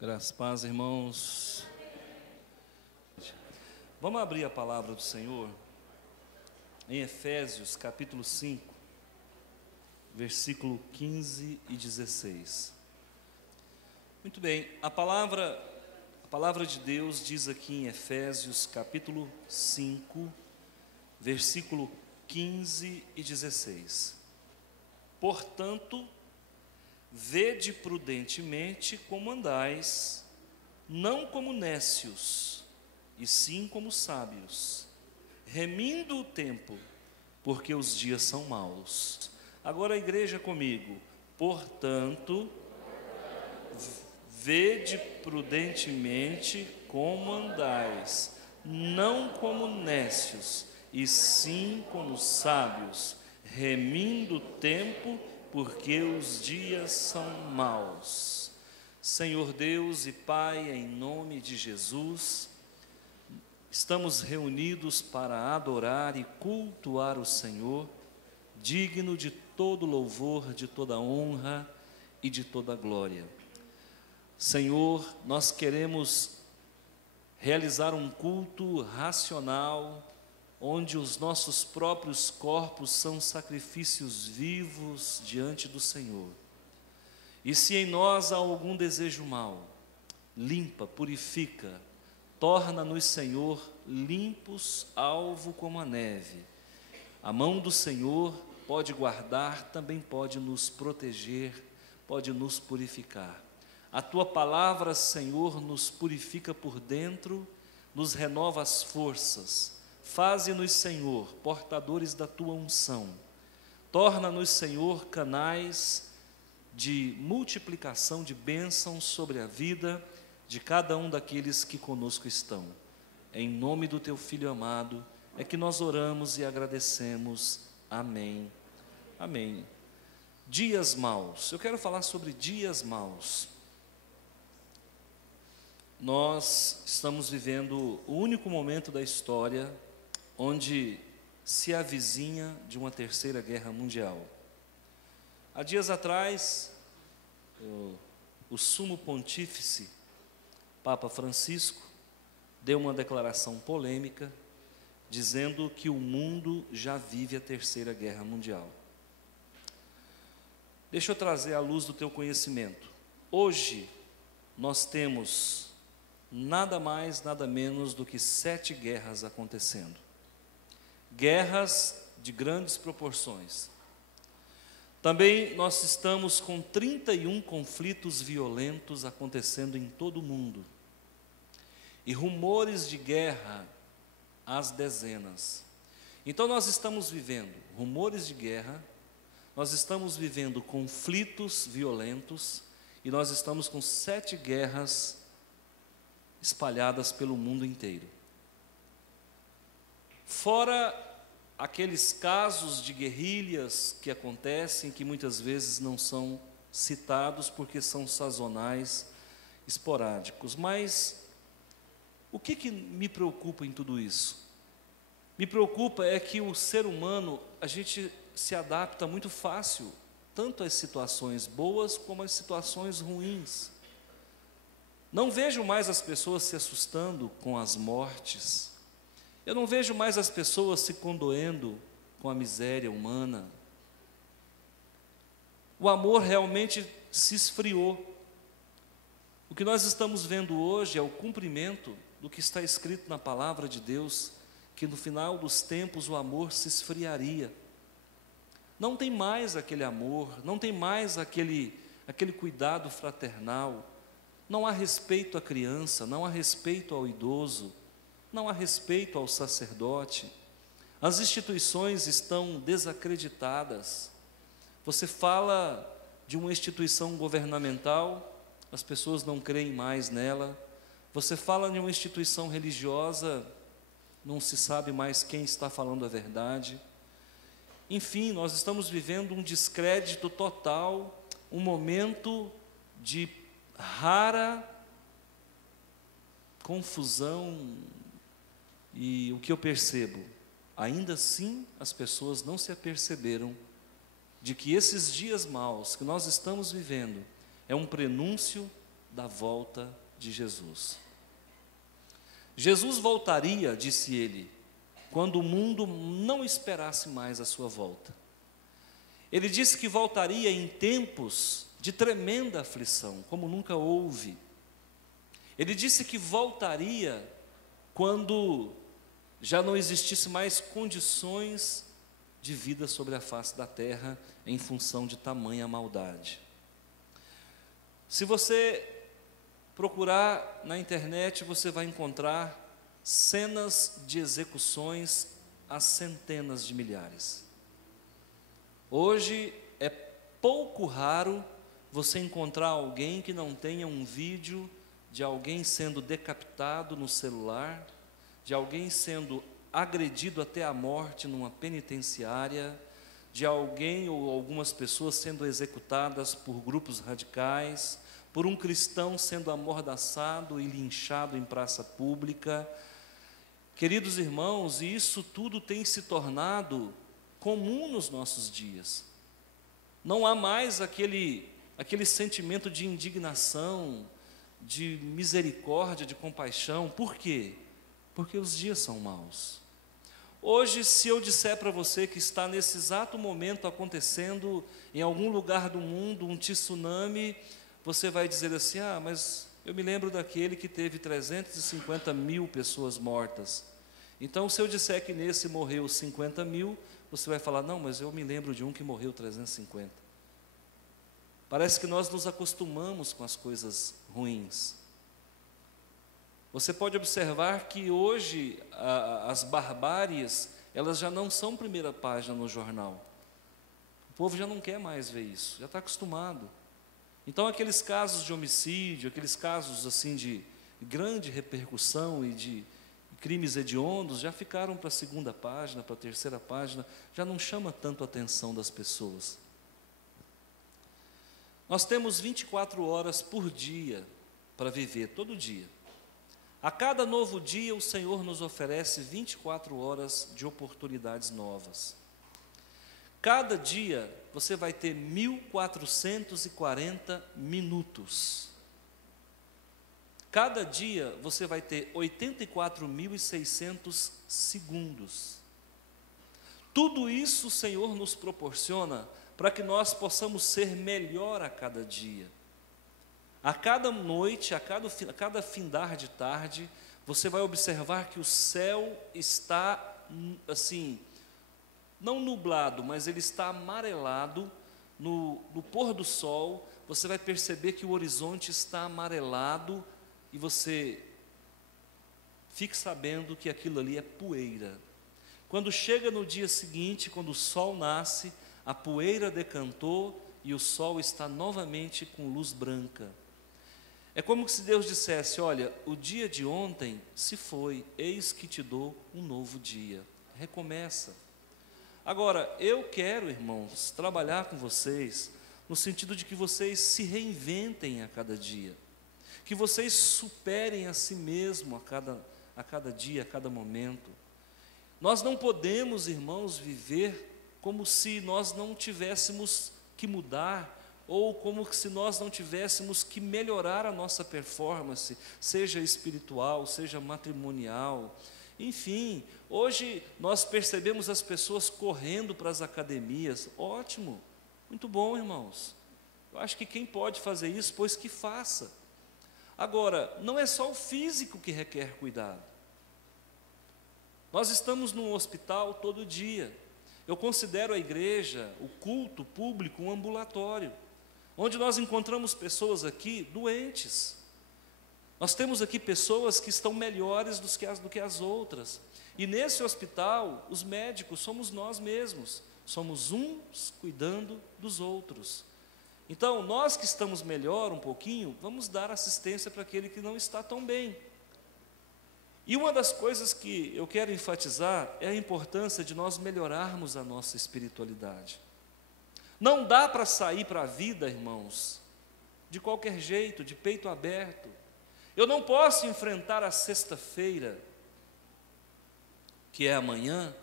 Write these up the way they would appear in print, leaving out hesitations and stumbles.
Graças, paz, irmãos. Vamos abrir a palavra do Senhor em Efésios, capítulo 5, versículo 15 e 16. Muito bem, a palavra de Deus diz aqui em Efésios, capítulo 5, versículo 15 e 16. Portanto, vede prudentemente como andais, não como nécios, e sim como sábios, remindo o tempo, porque os dias são maus. Agora a igreja comigo. Portanto, vede prudentemente como andais, não como nécios, e sim como sábios, remindo o tempo, porque os dias são maus. Senhor Deus e Pai, em nome de Jesus, estamos reunidos para adorar e cultuar o Senhor, digno de todo louvor, de toda honra e de toda glória. Senhor, nós queremos realizar um culto racional, onde os nossos próprios corpos são sacrifícios vivos diante do Senhor. E se em nós há algum desejo mau, limpa, purifica, torna-nos, Senhor, limpos, alvo como a neve. A mão do Senhor pode guardar, também pode nos proteger, pode nos purificar. A Tua palavra, Senhor, nos purifica por dentro, nos renova as forças. Faze-nos, Senhor, portadores da Tua unção. Torna-nos, Senhor, canais de multiplicação de bênçãos sobre a vida de cada um daqueles que conosco estão. Em nome do Teu Filho amado, é que nós oramos e agradecemos. Amém. Amém. Dias maus. Eu quero falar sobre dias maus. Nós estamos vivendo o único momento da história onde se avizinha de uma terceira guerra mundial. Há dias atrás, o sumo pontífice, Papa Francisco, deu uma declaração polêmica, dizendo que o mundo já vive a terceira guerra mundial. Deixa eu trazer à luz do teu conhecimento. Hoje, nós temos nada mais, nada menos do que 7 guerras acontecendo. Guerras de grandes proporções. Também nós estamos com 31 conflitos violentos acontecendo em todo o mundo. E rumores de guerra às dezenas. Então nós estamos vivendo rumores de guerra, nós estamos vivendo conflitos violentos, e nós estamos com 7 guerras espalhadas pelo mundo inteiro. Fora aqueles casos de guerrilhas que acontecem, que muitas vezes não são citados porque são sazonais, esporádicos. Mas o que me preocupa em tudo isso? Me preocupa é que o ser humano, a gente se adapta muito fácil, tanto às situações boas como às situações ruins. Não vejo mais as pessoas se assustando com as mortes. Eu não vejo mais as pessoas se condoendo com a miséria humana. O amor realmente se esfriou. O que nós estamos vendo hoje é o cumprimento do que está escrito na palavra de Deus, que no final dos tempos o amor se esfriaria. Não tem mais aquele amor, não tem mais aquele cuidado fraternal, não há respeito à criança, não há respeito ao idoso, não há respeito ao sacerdote. As instituições estão desacreditadas. Você fala de uma instituição governamental, as pessoas não creem mais nela. Você fala de uma instituição religiosa, não se sabe mais quem está falando a verdade. Enfim, nós estamos vivendo um descrédito total, um momento de rara confusão, E o que eu percebo? Ainda assim, as pessoas não se aperceberam de que esses dias maus que nós estamos vivendo é um prenúncio da volta de Jesus. Jesus voltaria, disse ele, quando o mundo não esperasse mais a sua volta. Ele disse que voltaria em tempos de tremenda aflição, como nunca houve. Ele disse que voltaria quando já não existisse mais condições de vida sobre a face da terra em função de tamanha maldade. Se você procurar na internet, você vai encontrar cenas de execuções a centenas de milhares. Hoje é pouco raro você encontrar alguém que não tenha um vídeo de alguém sendo decapitado no celular, de alguém sendo agredido até a morte numa penitenciária, de alguém ou algumas pessoas sendo executadas por grupos radicais, por um cristão sendo amordaçado e linchado em praça pública. Queridos irmãos, isso tudo tem se tornado comum nos nossos dias. Não há mais aquele sentimento de indignação, de misericórdia, de compaixão. Por quê? Porque os dias são maus. Hoje, se eu disser para você que está nesse exato momento acontecendo em algum lugar do mundo um tsunami, você vai dizer assim: ah, mas eu me lembro daquele que teve 350 mil pessoas mortas. Então, se eu disser que nesse morreu 50 mil, você vai falar: não, mas eu me lembro de um que morreu 350. Parece que nós nos acostumamos com as coisas ruins. Você pode observar que hoje as barbáries, elas já não são primeira página no jornal. O povo já não quer mais ver isso, já está acostumado. Então aqueles casos de homicídio, aqueles casos assim de grande repercussão e de crimes hediondos, já ficaram para a segunda página, para a terceira página, já não chama tanto a atenção das pessoas. Nós temos 24 horas por dia para viver, todo dia. A cada novo dia, o Senhor nos oferece 24 horas de oportunidades novas. Cada dia, você vai ter 1440 minutos. Cada dia, você vai ter 84.600 segundos. Tudo isso o Senhor nos proporciona para que nós possamos ser melhor a cada dia. A cada noite, a cada findar de tarde, você vai observar que o céu está, assim, não nublado, mas ele está amarelado. No pôr do sol, você vai perceber que o horizonte está amarelado e você fique sabendo que aquilo ali é poeira. Quando chega no dia seguinte, quando o sol nasce, a poeira decantou e o sol está novamente com luz branca. É como se Deus dissesse: olha, o dia de ontem se foi, eis que te dou um novo dia. Recomeça. Agora, eu quero, irmãos, trabalhar com vocês no sentido de que vocês se reinventem a cada dia, que vocês superem a si mesmo a cada dia, a cada momento. Nós não podemos, irmãos, viver como se nós não tivéssemos que mudar, ou como se nós não tivéssemos que melhorar a nossa performance, seja espiritual, seja matrimonial. Enfim, hoje nós percebemos as pessoas correndo para as academias. Ótimo, muito bom, irmãos. Eu acho que quem pode fazer isso, pois que faça. Agora, não é só o físico que requer cuidado. Nós estamos num hospital todo dia. Eu considero a igreja, o culto público, um ambulatório, onde nós encontramos pessoas aqui doentes. Nós temos aqui pessoas que estão melhores do que as outras. E nesse hospital, os médicos somos nós mesmos. Somos uns cuidando dos outros. Então, nós que estamos melhor um pouquinho, vamos dar assistência para aquele que não está tão bem. E uma das coisas que eu quero enfatizar é a importância de nós melhorarmos a nossa espiritualidade. Não dá para sair para a vida, irmãos, de qualquer jeito, de peito aberto. Eu não posso enfrentar a sexta-feira que é amanhã,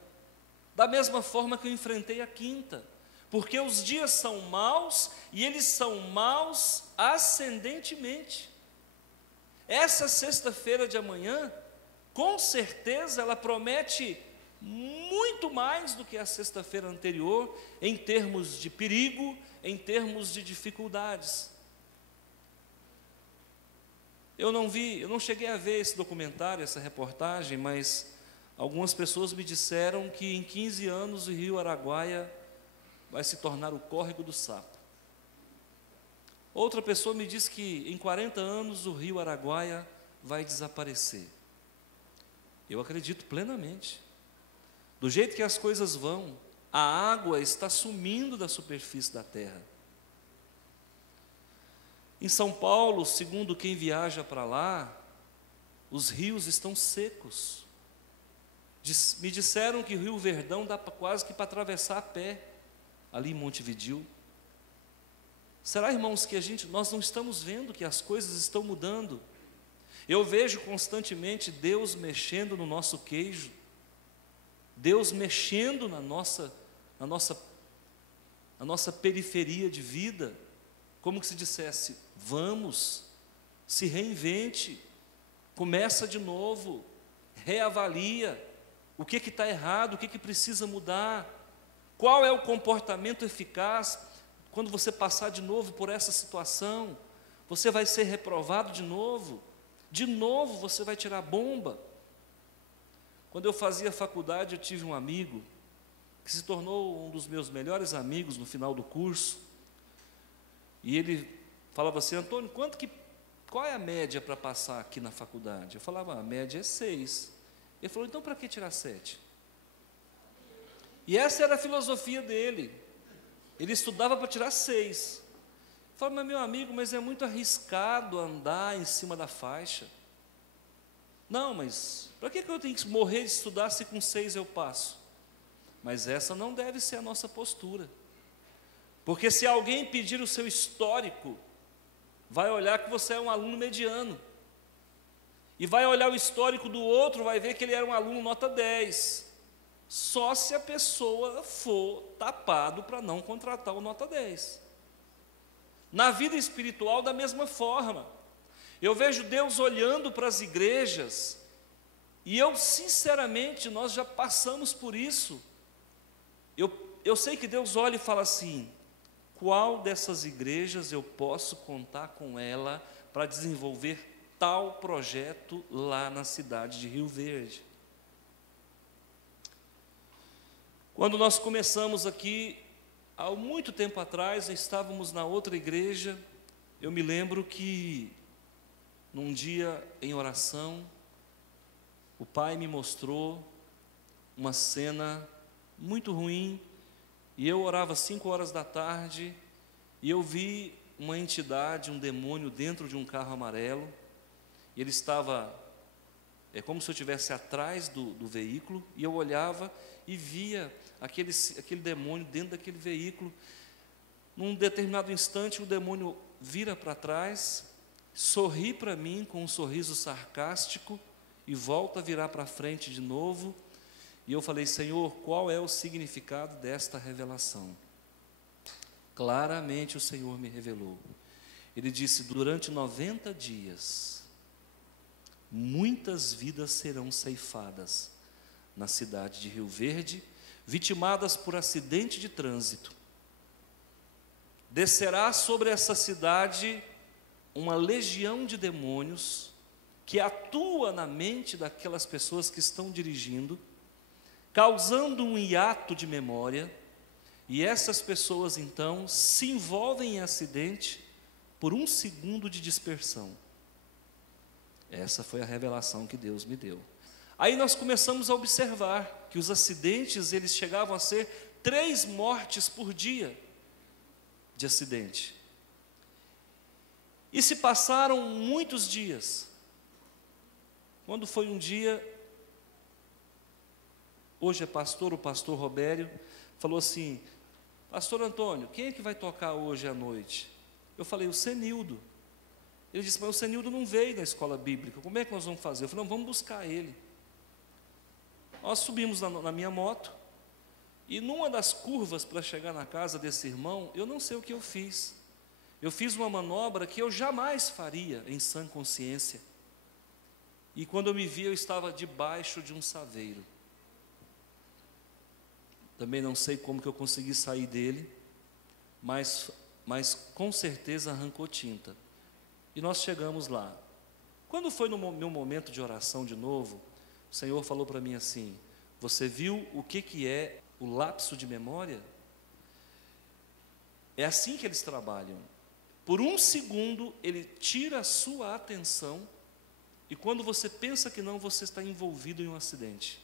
da mesma forma que eu enfrentei a quinta, porque os dias são maus e eles são maus ascendentemente. Essa sexta-feira de amanhã, com certeza, ela promete muito mais do que a sexta-feira anterior, em termos de perigo, em termos de dificuldades. Eu não cheguei a ver esse documentário, essa reportagem, mas algumas pessoas me disseram que em 15 anos o rio Araguaia vai se tornar o córrego do sapo. Outra pessoa me disse que em 40 anos o rio Araguaia vai desaparecer. Eu acredito plenamente. Do jeito que as coisas vão, a água está sumindo da superfície da terra. Em São Paulo, segundo quem viaja para lá, os rios estão secos. Me disseram que o Rio Verdão dá quase que para atravessar a pé, ali em Montevidéu. Será, irmãos, que nós não estamos vendo que as coisas estão mudando? Eu vejo constantemente Deus mexendo no nosso queijo, Deus mexendo na nossa periferia de vida, como que se dissesse: vamos, se reinvente, começa de novo, reavalia o que está errado, o que precisa mudar, qual é o comportamento eficaz. Quando você passar de novo por essa situação, você vai ser reprovado de novo você vai tirar bomba. Quando eu fazia faculdade, eu tive um amigo que se tornou um dos meus melhores amigos no final do curso, e ele falava assim: Antônio, qual é a média para passar aqui na faculdade? Eu falava: a média é 6. Ele falou: então para que tirar 7? E essa era a filosofia dele. Ele estudava para tirar 6. Eu falei: mas meu amigo, mas é muito arriscado andar em cima da faixa. Não, mas para que eu tenho que morrer de estudar se com 6 eu passo? Mas essa não deve ser a nossa postura. Porque se alguém pedir o seu histórico, vai olhar que você é um aluno mediano. E vai olhar o histórico do outro, vai ver que ele era um aluno nota 10. Só se a pessoa for tapado para não contratar o nota 10. Na vida espiritual, da mesma forma. Eu vejo Deus olhando para as igrejas, e sinceramente, nós já passamos por isso. Eu sei que Deus olha e fala assim: qual dessas igrejas eu posso contar com ela para desenvolver tal projeto lá na cidade de Rio Verde? Quando nós começamos aqui, há muito tempo atrás, estávamos na outra igreja. Eu me lembro que num dia em oração, o pai me mostrou uma cena muito ruim, e eu orava 5 horas da tarde, e eu vi uma entidade, um demônio dentro de um carro amarelo. Ele estava, como se eu estivesse atrás do veículo, e eu olhava e via aquele demônio dentro daquele veículo. Num determinado instante, o demônio vira para trás, sorri para mim com um sorriso sarcástico e volta a virar para frente de novo. E eu falei: Senhor, qual é o significado desta revelação? Claramente o Senhor me revelou. Ele disse: durante 90 dias, muitas vidas serão ceifadas na cidade de Rio Verde, vitimadas por acidente de trânsito. Descerá sobre essa cidade uma legião de demônios que atua na mente daquelas pessoas que estão dirigindo, causando um hiato de memória, e essas pessoas então se envolvem em acidente por 1 segundo de dispersão. Essa foi a revelação que Deus me deu. Aí nós começamos a observar que os acidentes, eles chegavam a ser 3 mortes por dia de acidente. E se passaram muitos dias. Quando foi um dia, hoje é pastor, o pastor Robério falou assim: Pastor Antônio, quem é que vai tocar hoje à noite? Eu falei: o Senildo. Ele disse: mas o Senildo não veio na escola bíblica, como é que nós vamos fazer? Eu falei: não, vamos buscar ele. Nós subimos na minha moto, e numa das curvas para chegar na casa desse irmão, eu não sei o que eu fiz. Eu fiz uma manobra que eu jamais faria em sã consciência. E quando eu me vi, eu estava debaixo de um saveiro. Também não sei como que eu consegui sair dele, mas com certeza arrancou tinta. E nós chegamos lá. Quando foi no meu momento de oração de novo, o Senhor falou para mim assim: você viu o que é o lapso de memória? É assim que eles trabalham. Por um segundo, ele tira a sua atenção, e quando você pensa que não, você está envolvido em um acidente.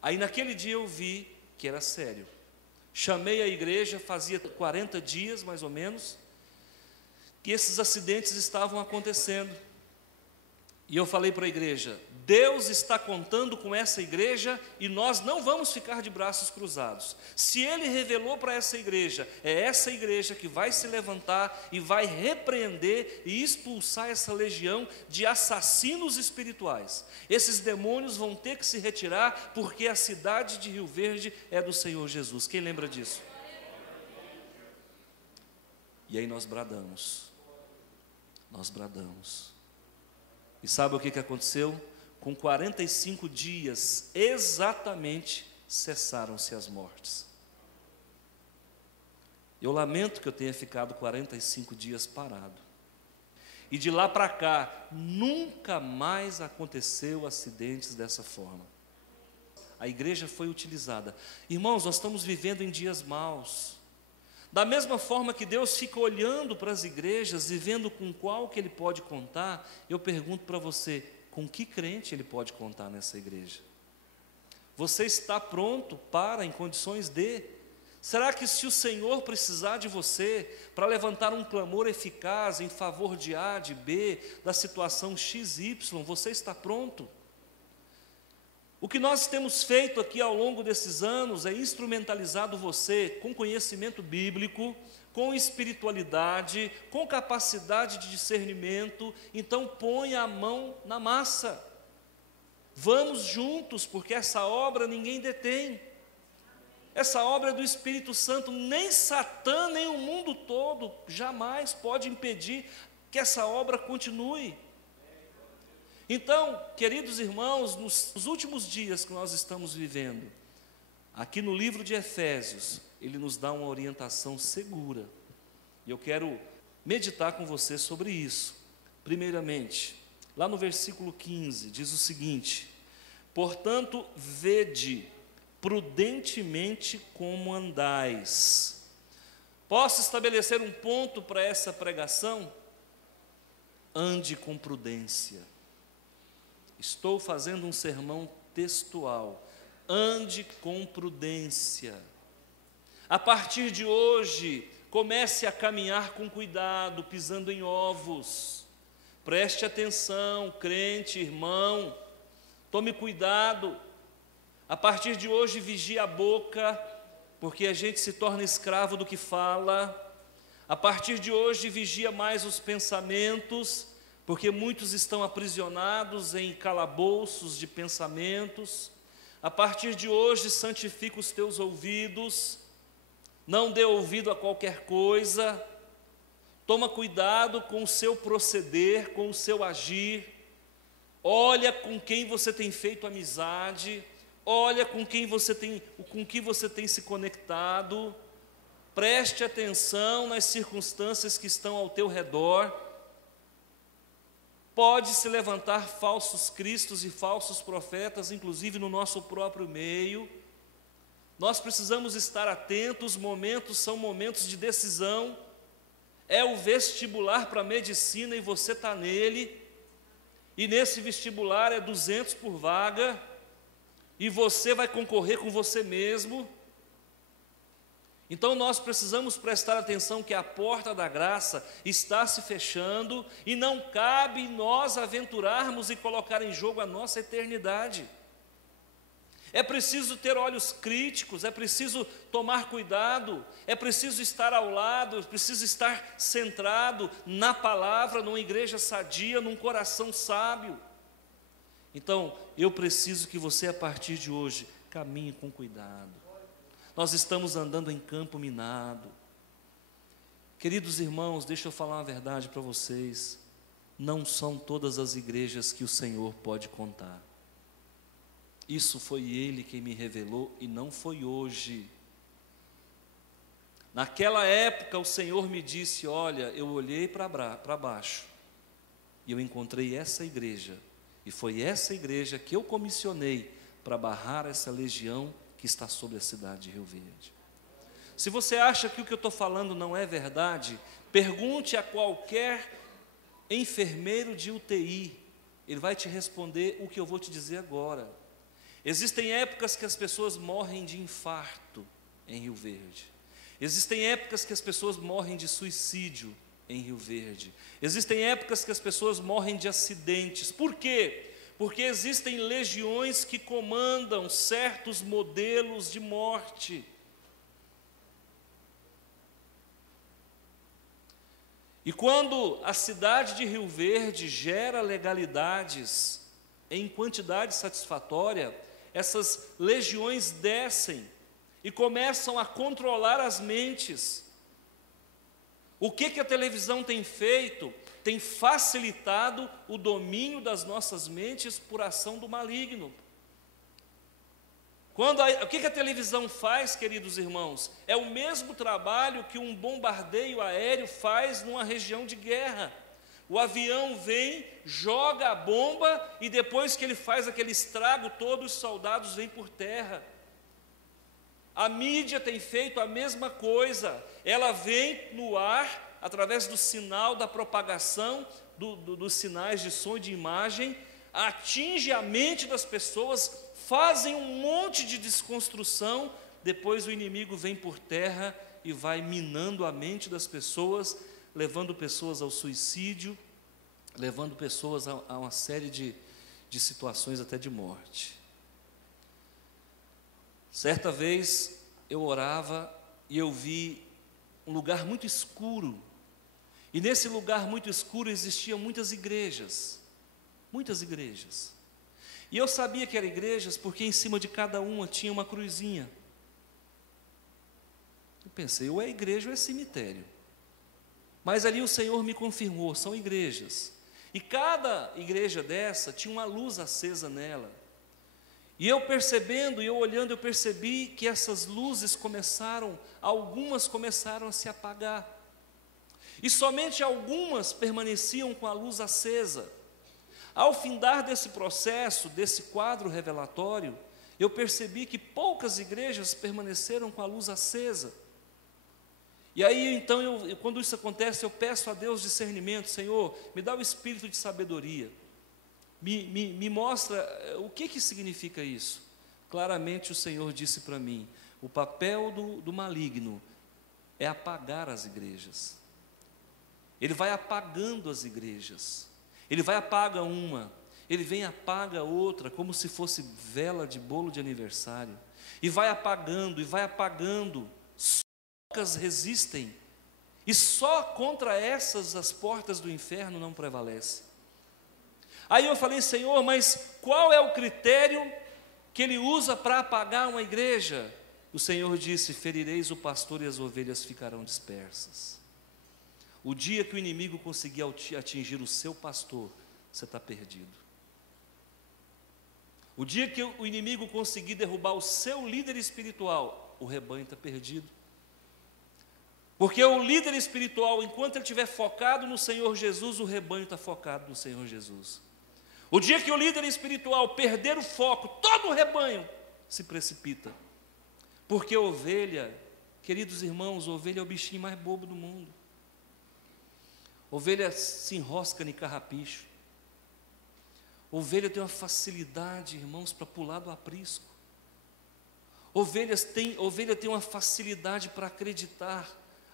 Aí naquele dia eu vi que era sério. Chamei a igreja, fazia 40 dias mais ou menos, que esses acidentes estavam acontecendo. E eu falei para a igreja: Deus está contando com essa igreja e nós não vamos ficar de braços cruzados. Se Ele revelou para essa igreja, é essa igreja que vai se levantar e vai repreender e expulsar essa legião de assassinos espirituais. Esses demônios vão ter que se retirar, porque a cidade de Rio Verde é do Senhor Jesus. Quem lembra disso? E aí nós bradamos. E sabe o que aconteceu? Com 45 dias, exatamente, cessaram-se as mortes. Eu lamento que eu tenha ficado 45 dias parado. E de lá para cá, nunca mais aconteceu acidentes dessa forma. A igreja foi utilizada. Irmãos, nós estamos vivendo em dias maus. Da mesma forma que Deus fica olhando para as igrejas e vendo com qual que Ele pode contar, eu pergunto para você: com que crente Ele pode contar nessa igreja? Você está pronto para, em condições de? Será que se o Senhor precisar de você para levantar um clamor eficaz em favor de A, de B, da situação XY, você está pronto? O que nós temos feito aqui ao longo desses anos é instrumentalizado você com conhecimento bíblico, com espiritualidade, com capacidade de discernimento. Então ponha a mão na massa. Vamos juntos, porque essa obra ninguém detém. Essa obra é do Espírito Santo. Nem Satã, nem o mundo todo jamais pode impedir que essa obra continue. Então, queridos irmãos, nos últimos dias que nós estamos vivendo, aqui no livro de Efésios, ele nos dá uma orientação segura. E eu quero meditar com você sobre isso. Primeiramente, lá no versículo 15, diz o seguinte: portanto, vede prudentemente como andais. Posso estabelecer um ponto para essa pregação? Ande com prudência. Estou fazendo um sermão textual. Ande com prudência. A partir de hoje, comece a caminhar com cuidado, pisando em ovos. Preste atenção, crente, irmão. Tome cuidado. A partir de hoje, vigie a boca, porque a gente se torna escravo do que fala. A partir de hoje, vigia mais os pensamentos, porque muitos estão aprisionados em calabouços de pensamentos. A partir de hoje, santifica os teus ouvidos, não dê ouvido a qualquer coisa, toma cuidado com o seu proceder, com o seu agir, olha com quem você tem feito amizade, olha com que você tem se conectado, preste atenção nas circunstâncias que estão ao teu redor. Pode se levantar falsos cristos e falsos profetas, inclusive no nosso próprio meio. Nós precisamos estar atentos, momentos são momentos de decisão. É o vestibular para a medicina e você está nele. E nesse vestibular é 200 por vaga. E você vai concorrer com você mesmo. Então nós precisamos prestar atenção que a porta da graça está se fechando e não cabe nós aventurarmos e colocar em jogo a nossa eternidade. É preciso ter olhos críticos, é preciso tomar cuidado, é preciso estar ao lado, é preciso estar centrado na palavra, numa igreja sadia, num coração sábio. Então, eu preciso que você, a partir de hoje, caminhe com cuidado. Nós estamos andando em campo minado. Queridos irmãos, deixa eu falar uma verdade para vocês. Não são todas as igrejas que o Senhor pode contar. Isso foi Ele quem me revelou e não foi hoje. Naquela época o Senhor me disse, olha, eu olhei para baixo e eu encontrei essa igreja. E foi essa igreja que eu comissionei para barrar essa legião que está sobre a cidade de Rio Verde. Se você acha que o que eu estou falando não é verdade, pergunte a qualquer enfermeiro de UTI. Ele vai te responder o que eu vou te dizer agora. Existem épocas que as pessoas morrem de infarto em Rio Verde. Existem épocas que as pessoas morrem de suicídio em Rio Verde. Existem épocas que as pessoas morrem de acidentes. Por quê? Porque existem legiões que comandam certos modelos de morte. E quando a cidade de Rio Verde gera legalidades em quantidade satisfatória, essas legiões descem e começam a controlar as mentes. O que a televisão tem feito? Tem facilitado o domínio das nossas mentes por ação do maligno. O que a televisão faz, queridos irmãos? É o mesmo trabalho que um bombardeio aéreo faz numa região de guerra. O avião vem, joga a bomba e depois que ele faz aquele estrago todo, os soldados vêm por terra. A mídia tem feito a mesma coisa. Ela vem no ar, através do sinal da propagação dos sinais de som e de imagem, atinge a mente das pessoas, fazem um monte de desconstrução, depois o inimigo vem por terra e vai minando a mente das pessoas, levando pessoas ao suicídio, levando pessoas a uma série de situações até de morte. Certa vez eu orava e eu vi um lugar muito escuro, e nesse lugar muito escuro existiam muitas igrejas, e eu sabia que eram igrejas porque em cima de cada uma tinha uma cruzinha. Eu pensei, ou é igreja ou é cemitério. Mas ali o Senhor me confirmou, são igrejas. E cada igreja dessa tinha uma luz acesa nela. E eu percebendo, e eu olhando, eu percebi que essas luzes algumas começaram a se apagar. E somente algumas permaneciam com a luz acesa. Ao findar desse processo, desse quadro revelatório, eu percebi que poucas igrejas permaneceram com a luz acesa. E aí, então, quando isso acontece, eu peço a Deus discernimento. Senhor, me dá o espírito de sabedoria. Me mostra o que significa isso. Claramente o Senhor disse para mim, o papel do maligno é apagar as igrejas. Ele vai apagando as igrejas. Ele vai apaga uma, ele vem e apaga outra, como se fosse vela de bolo de aniversário. E vai apagando, só poucas resistem. E só contra essas as portas do inferno não prevalecem. Aí eu falei, Senhor, mas qual é o critério que Ele usa para apagar uma igreja? O Senhor disse, ferireis o pastor e as ovelhas ficarão dispersas. O dia que o inimigo conseguir atingir o seu pastor, você está perdido. O dia que o inimigo conseguir derrubar o seu líder espiritual, o rebanho está perdido. Porque o líder espiritual, enquanto ele estiver focado no Senhor Jesus, o rebanho está focado no Senhor Jesus. O dia que o líder espiritual perder o foco, todo o rebanho se precipita. Porque ovelha, queridos irmãos, ovelha é o bichinho mais bobo do mundo. Ovelha se enrosca em carrapicho. Ovelha tem uma facilidade, irmãos, para pular do aprisco. Ovelha tem uma facilidade para acreditar.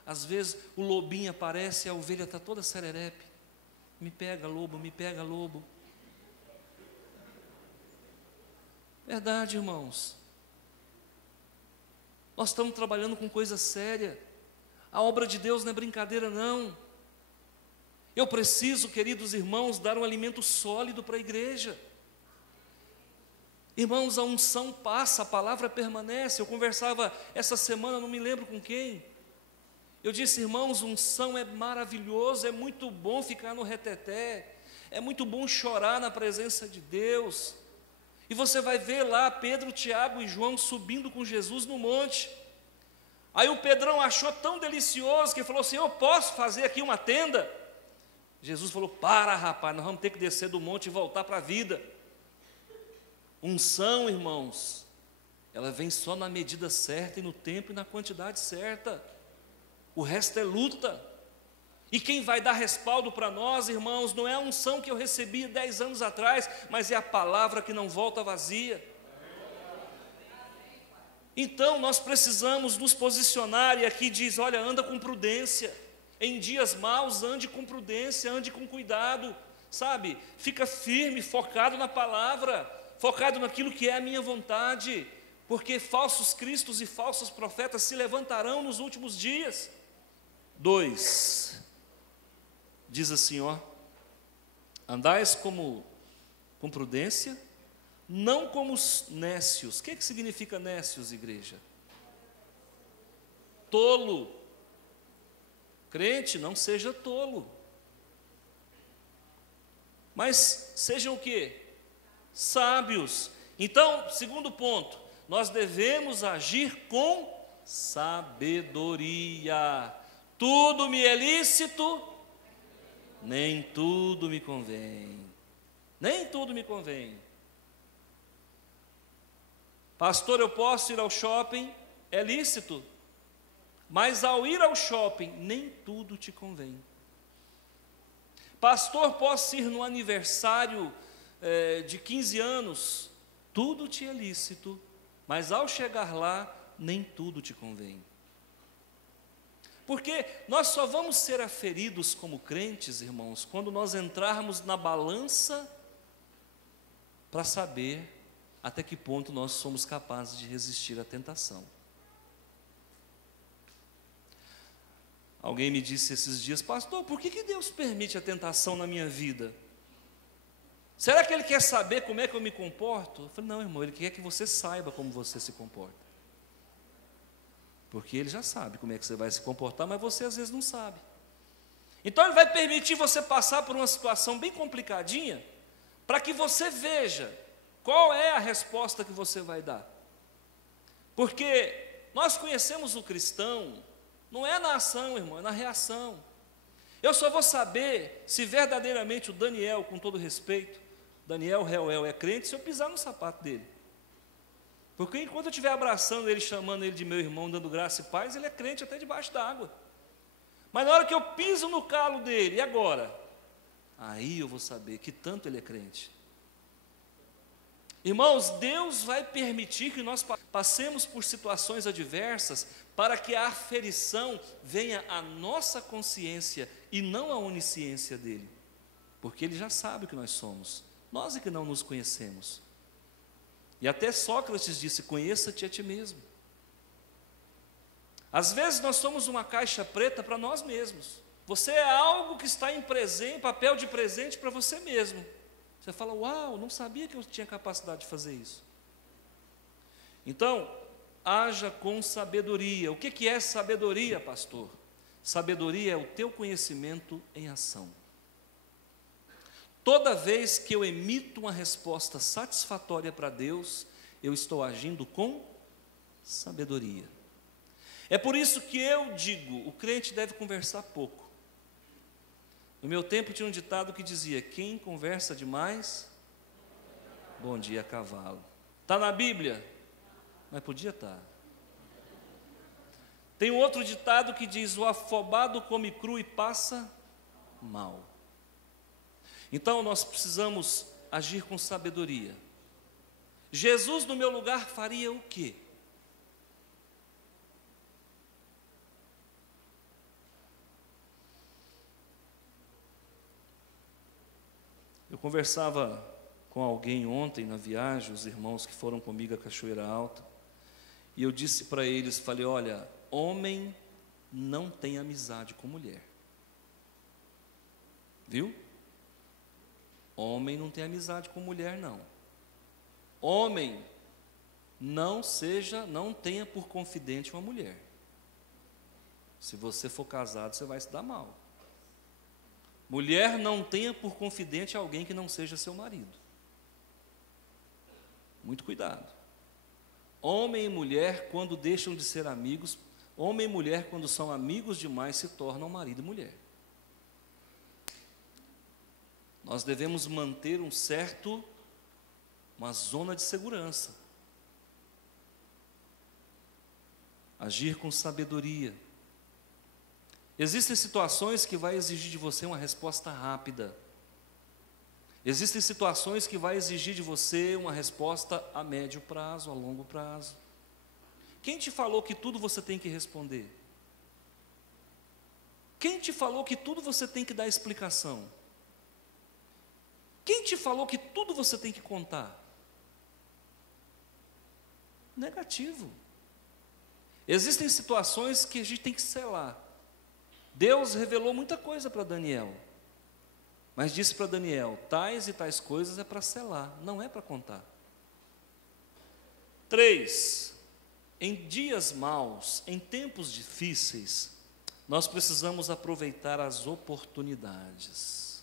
Às vezes o lobinho aparece e a ovelha está toda sererepe. Me pega, lobo, me pega, lobo. Verdade, irmãos. Nós estamos trabalhando com coisa séria. A obra de Deus não é brincadeira, não. Eu preciso, queridos irmãos, dar um alimento sólido para a igreja. Irmãos, a unção passa, a palavra permanece. Eu conversava essa semana, não me lembro com quem. Eu disse, irmãos, unção é maravilhoso, é muito bom ficar no reteté, é muito bom chorar na presença de Deus. E você vai ver lá Pedro, Tiago e João subindo com Jesus no monte. Aí o Pedrão achou tão delicioso que ele falou assim: eu posso fazer aqui uma tenda? Jesus falou: para, rapaz, nós vamos ter que descer do monte e voltar para a vida. Unção, irmãos, ela vem só na medida certa e no tempo e na quantidade certa. O resto é luta. E quem vai dar respaldo para nós, irmãos, não é a unção que eu recebi 10 anos atrás, mas é a palavra que não volta vazia. Então nós precisamos nos posicionar, e aqui diz, olha, anda com prudência. Em dias maus, ande com prudência, ande com cuidado, sabe? Fica firme, focado na palavra, focado naquilo que é a minha vontade, porque falsos cristos e falsos profetas se levantarão nos últimos dias. 2, diz assim, ó: andais com prudência, não como os nécios. O que significa nécios, igreja? Tolo. Crente, não seja tolo. Mas sejam o quê? Sábios. Então, segundo ponto, nós devemos agir com sabedoria. Tudo me é lícito, nem tudo me convém. Nem tudo me convém. Pastor, eu posso ir ao shopping? É lícito. Mas ao ir ao shopping, nem tudo te convém. Pastor, posso ir no aniversário de 15 anos? Tudo te é lícito, mas ao chegar lá, nem tudo te convém. Porque nós só vamos ser aferidos como crentes, irmãos, quando nós entrarmos na balança para saber até que ponto nós somos capazes de resistir à tentação. Alguém me disse esses dias: pastor, por que Deus permite a tentação na minha vida? Será que Ele quer saber como é que eu me comporto? Eu falei: não, irmão, Ele quer que você saiba como você se comporta. Porque Ele já sabe como é que você vai se comportar, mas você às vezes não sabe. Então Ele vai permitir você passar por uma situação bem complicadinha, para que você veja qual é a resposta que você vai dar. Porque nós conhecemos o cristão, não é na ação, irmão, é na reação. Eu só vou saber se verdadeiramente o Daniel, com todo respeito, Daniel Reuel é crente, se eu pisar no sapato dele. Porque enquanto eu estiver abraçando ele, chamando ele de meu irmão, dando graça e paz, ele é crente até debaixo d'água. Mas na hora que eu piso no calo dele, e agora? Aí eu vou saber que tanto ele é crente. Irmãos, Deus vai permitir que nós passemos por situações adversas para que a aferição venha à nossa consciência e não à onisciência dele. Porque ele já sabe o que nós somos. Nós é que não nos conhecemos. E até Sócrates disse: conheça-te a ti mesmo. Às vezes nós somos uma caixa preta para nós mesmos. Você é algo que está em papel de presente para você mesmo. Você fala: uau, não sabia que eu tinha capacidade de fazer isso. Então, haja com sabedoria. O que é sabedoria, pastor? Sabedoria é o teu conhecimento em ação. Toda vez que eu emito uma resposta satisfatória para Deus, eu estou agindo com sabedoria. É por isso que eu digo, o crente deve conversar pouco. No meu tempo tinha um ditado que dizia: quem conversa demais, bom dia a cavalo. Está na Bíblia? Mas podia estar. Tem um outro ditado que diz: o afobado come cru e passa mal. Então nós precisamos agir com sabedoria. Jesus no meu lugar faria o quê? Eu conversava com alguém ontem na viagem, os irmãos que foram comigo à Cachoeira Alta, e eu disse para eles, falei: olha, homem não tem amizade com mulher. Viu? Homem não tem amizade com mulher, não. Homem, não tenha por confidente uma mulher. Se você for casado, você vai se dar mal. Mulher, não tenha por confidente alguém que não seja seu marido. Muito cuidado. Homem e mulher, quando deixam de ser amigos, homem e mulher, quando são amigos demais, se tornam marido e mulher. Nós devemos manter uma zona de segurança. Agir com sabedoria. Existem situações que vai exigir de você uma resposta rápida. Existem situações que vai exigir de você uma resposta a médio prazo, a longo prazo. Quem te falou que tudo você tem que responder? Quem te falou que tudo você tem que dar explicação? Quem te falou que tudo você tem que contar? Negativo. Existem situações que a gente tem que selar. Deus revelou muita coisa para Daniel, mas disse para Daniel: tais e tais coisas é para selar, não é para contar. 3. Em dias maus, em tempos difíceis, nós precisamos aproveitar as oportunidades.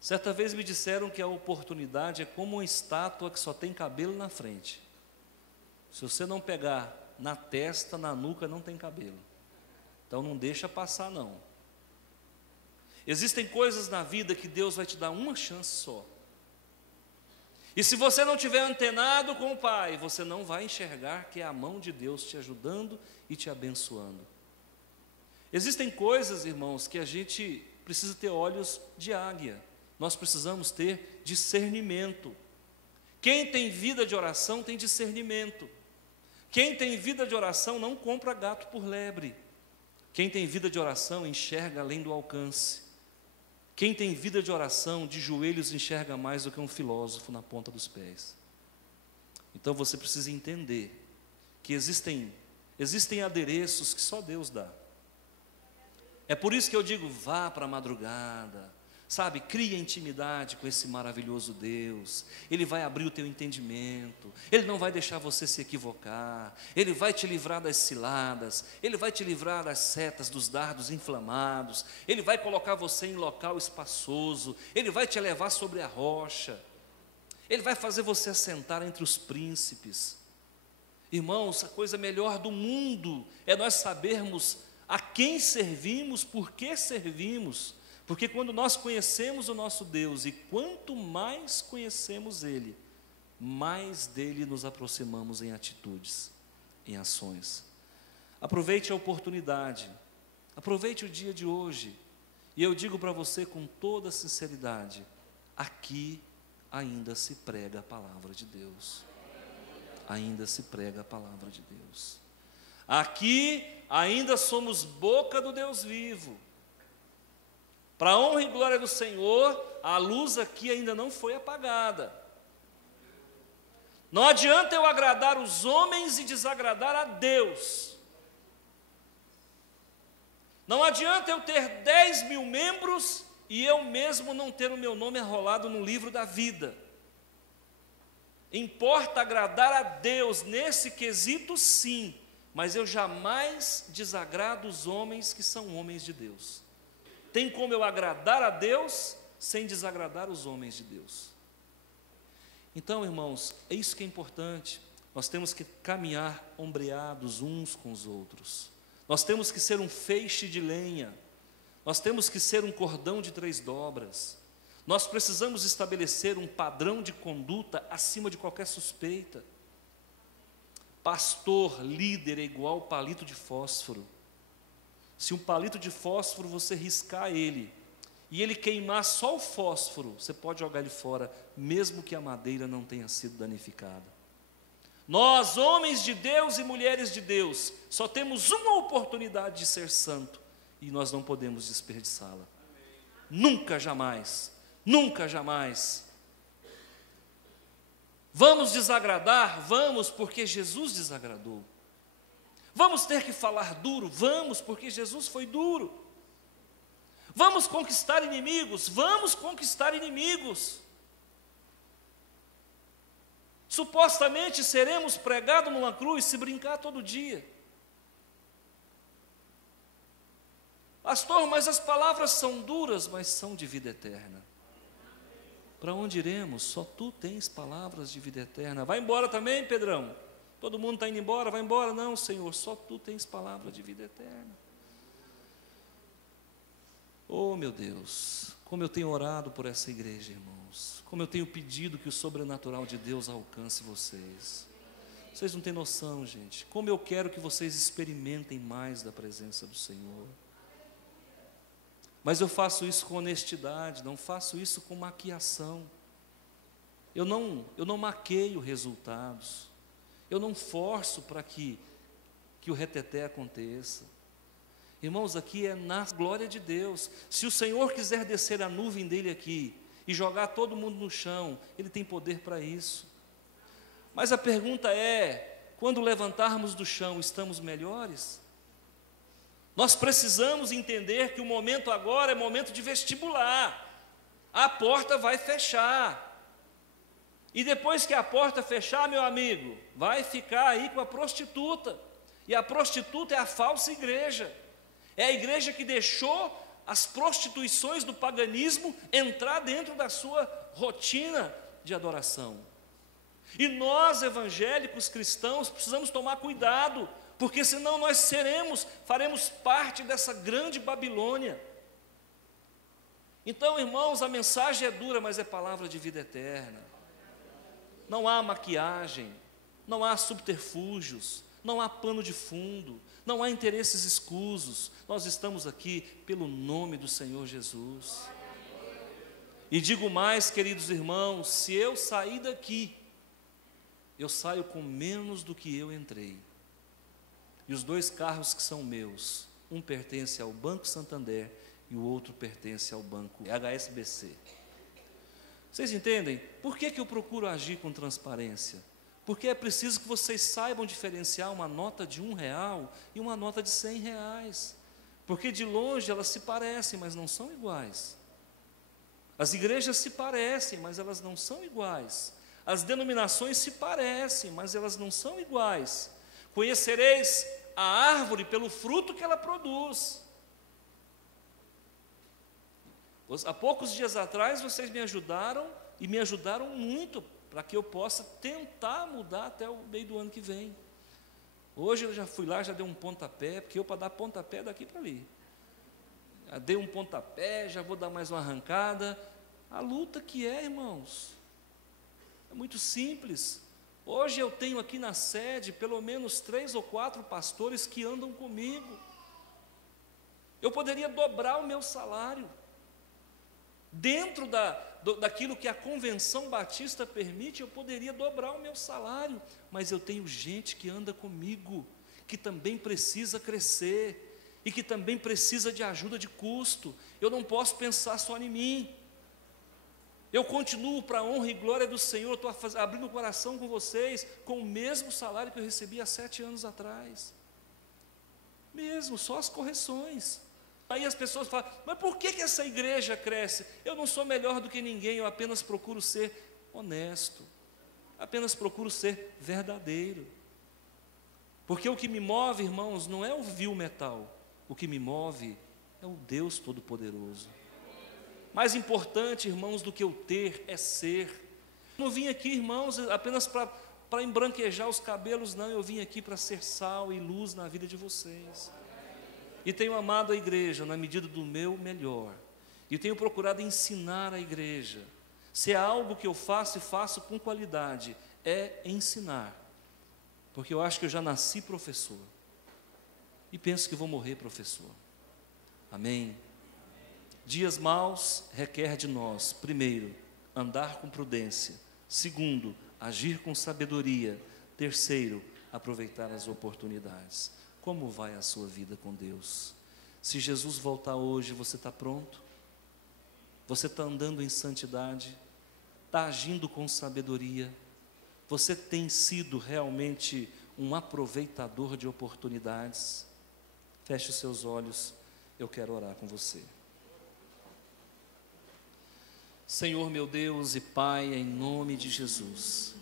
Certa vez me disseram que a oportunidade é como uma estátua que só tem cabelo na frente. Se você não pegar na testa, na nuca, não tem cabelo. Então não deixa passar não. Existem coisas na vida que Deus vai te dar uma chance só. E se você não tiver antenado com o Pai, você não vai enxergar que é a mão de Deus te ajudando e te abençoando. Existem coisas, irmãos, que a gente precisa ter olhos de águia. Nós precisamos ter discernimento. Quem tem vida de oração tem discernimento. Quem tem vida de oração não compra gato por lebre. Quem tem vida de oração enxerga além do alcance. Quem tem vida de oração, de joelhos, enxerga mais do que um filósofo na ponta dos pés. Então você precisa entender que existem adereços que só Deus dá. É por isso que eu digo, vá para a madrugada, sabe, cria intimidade com esse maravilhoso Deus. Ele vai abrir o teu entendimento, Ele não vai deixar você se equivocar, Ele vai te livrar das ciladas, Ele vai te livrar das setas, dos dardos inflamados, Ele vai colocar você em local espaçoso, Ele vai te levar sobre a rocha, Ele vai fazer você assentar entre os príncipes. Irmãos, a coisa melhor do mundo é nós sabermos a quem servimos, por que servimos. Porque quando nós conhecemos o nosso Deus, e quanto mais conhecemos Ele, mais dele nos aproximamos em atitudes, em ações. Aproveite a oportunidade, aproveite o dia de hoje, e eu digo para você com toda sinceridade, aqui ainda se prega a palavra de Deus. Ainda se prega a palavra de Deus. Aqui ainda somos boca do Deus vivo. Para a honra e glória do Senhor, a luz aqui ainda não foi apagada. Não adianta eu agradar os homens e desagradar a Deus. Não adianta eu ter 10.000 membros e eu mesmo não ter o meu nome arrolado no livro da vida. Importa agradar a Deus nesse quesito, sim, mas eu jamais desagrado os homens que são homens de Deus. Tem como eu agradar a Deus sem desagradar os homens de Deus. Então, irmãos, é isso que é importante. Nós temos que caminhar ombreados uns com os outros. Nós temos que ser um feixe de lenha. Nós temos que ser um cordão de 3 dobras. Nós precisamos estabelecer um padrão de conduta acima de qualquer suspeita. Pastor, líder é igual palito de fósforo. Se um palito de fósforo você riscar ele, e ele queimar só o fósforo, você pode jogar ele fora, mesmo que a madeira não tenha sido danificada. Nós, homens de Deus e mulheres de Deus, só temos uma oportunidade de ser santo, e nós não podemos desperdiçá-la. Nunca, jamais, nunca, jamais. Vamos desagradar? Vamos, porque Jesus desagradou. Vamos ter que falar duro? Vamos, porque Jesus foi duro. Vamos conquistar inimigos? Vamos conquistar inimigos. Supostamente seremos pregados numa cruz se brincar todo dia. Pastor, mas as palavras são duras, mas são de vida eterna. Para onde iremos? Só tu tens palavras de vida eterna. Vai embora também, Pedrão? Todo mundo está indo embora, vai embora? Não, Senhor, só tu tens palavra de vida eterna. Oh, meu Deus, como eu tenho orado por essa igreja, irmãos. Como eu tenho pedido que o sobrenatural de Deus alcance vocês. Vocês não têm noção, gente. Como eu quero que vocês experimentem mais da presença do Senhor. Mas eu faço isso com honestidade, não faço isso com maquiação. Eu não maqueio resultados. Eu não forço para que o reteté aconteça. Irmãos, aqui é na glória de Deus. Se o Senhor quiser descer a nuvem dele aqui e jogar todo mundo no chão, Ele tem poder para isso. Mas a pergunta é, quando levantarmos do chão, estamos melhores? Nós precisamos entender que o momento agora é momento de vestibular. A porta vai fechar. E depois que a porta fechar, meu amigo, vai ficar aí com a prostituta. E a prostituta é a falsa igreja. É a igreja que deixou as prostituições do paganismo entrar dentro da sua rotina de adoração. E nós, evangélicos cristãos, precisamos tomar cuidado, porque senão nós faremos parte dessa grande Babilônia. Então, irmãos, a mensagem é dura, mas é palavra de vida eterna. Não há maquiagem, não há subterfúgios, não há pano de fundo, não há interesses escusos. Nós estamos aqui pelo nome do Senhor Jesus. E digo mais, queridos irmãos, se eu sair daqui, eu saio com menos do que eu entrei. E os 2 carros que são meus, um pertence ao Banco Santander e o outro pertence ao Banco HSBC. Vocês entendem? Por que eu procuro agir com transparência? Porque é preciso que vocês saibam diferenciar uma nota de R$1 e uma nota de R$100. Porque de longe elas se parecem, mas não são iguais. As igrejas se parecem, mas elas não são iguais. As denominações se parecem, mas elas não são iguais. Conhecereis a árvore pelo fruto que ela produz. Há poucos dias atrás vocês me ajudaram, e me ajudaram muito, para que eu possa tentar mudar até o meio do ano que vem. Hoje eu já fui lá, já dei um pontapé, porque eu para dar pontapé daqui para ali. Já dei um pontapé, já vou dar mais uma arrancada. A luta que é, irmãos, é muito simples. Hoje eu tenho aqui na sede pelo menos 3 ou 4 pastores que andam comigo. Eu poderia dobrar o meu salário. Dentro daquilo que a Convenção Batista permite, eu poderia dobrar o meu salário, mas eu tenho gente que anda comigo, que também precisa crescer, e que também precisa de ajuda de custo. Eu não posso pensar só em mim. Eu continuo para a honra e glória do Senhor, estou abrindo o coração com vocês, com o mesmo salário que eu recebi há 7 anos atrás. Mesmo, só as correções. Aí as pessoas falam, mas por que essa igreja cresce? Eu não sou melhor do que ninguém, eu apenas procuro ser honesto, apenas procuro ser verdadeiro. Porque o que me move, irmãos, não é o vil metal, o que me move é o Deus Todo-Poderoso. Mais importante, irmãos, do que o ter é ser. Eu não vim aqui, irmãos, apenas para embranquejar os cabelos, não, eu vim aqui para ser sal e luz na vida de vocês. E tenho amado a igreja na medida do meu melhor. E tenho procurado ensinar a igreja. Se é algo que eu faço e faço com qualidade, é ensinar. Porque eu acho que eu já nasci professor. E penso que vou morrer professor. Amém? Dias maus requer de nós, primeiro, andar com prudência. Segundo, agir com sabedoria. Terceiro, aproveitar as oportunidades. Como vai a sua vida com Deus? Se Jesus voltar hoje, você está pronto? Você está andando em santidade? Está agindo com sabedoria? Você tem sido realmente um aproveitador de oportunidades? Feche os seus olhos, eu quero orar com você. Senhor meu Deus e Pai, em nome de Jesus,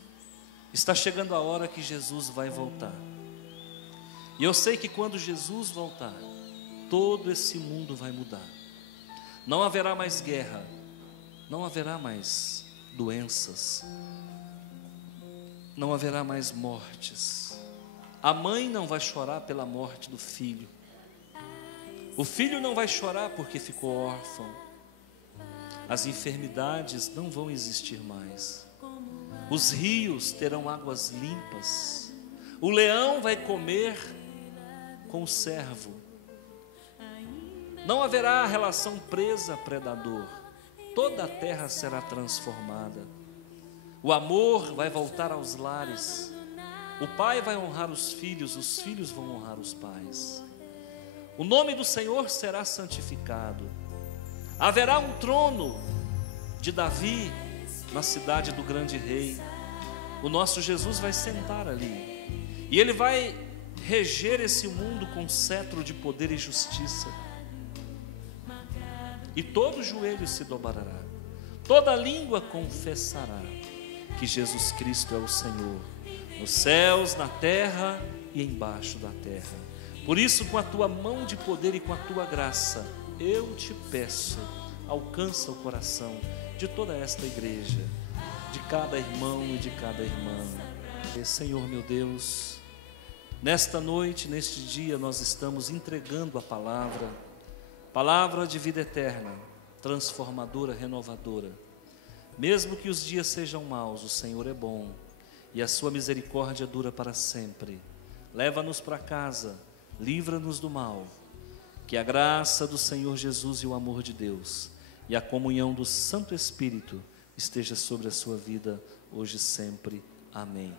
Está chegando a hora que Jesus vai voltar. E eu sei que quando Jesus voltar, todo esse mundo vai mudar. Não haverá mais guerra, não haverá mais doenças, não haverá mais mortes. A mãe não vai chorar pela morte do filho. O filho não vai chorar porque ficou órfão. As enfermidades não vão existir mais. Os rios terão águas limpas. O leão vai comer com o cervo. Não haverá relação presa-predador. Toda a terra será transformada. O amor vai voltar aos lares. O pai vai honrar os filhos vão honrar os pais. O nome do Senhor será santificado. Haverá um trono de Davi na cidade do grande rei. O nosso Jesus vai sentar ali. E ele vai reger esse mundo com cetro de poder e justiça. E todo joelho se dobrará, toda língua confessará que Jesus Cristo é o Senhor, nos céus, na terra e embaixo da terra. Por isso, com a tua mão de poder e com a tua graça, eu te peço, alcança o coração de toda esta igreja, de cada irmão e de cada irmã. Senhor meu Deus, nesta noite, neste dia, nós estamos entregando a palavra de vida eterna, transformadora, renovadora. Mesmo que os dias sejam maus, o Senhor é bom e a sua misericórdia dura para sempre. Leva-nos para casa, livra-nos do mal. Que a graça do Senhor Jesus e o amor de Deus e a comunhão do Santo Espírito esteja sobre a sua vida hoje e sempre. Amém.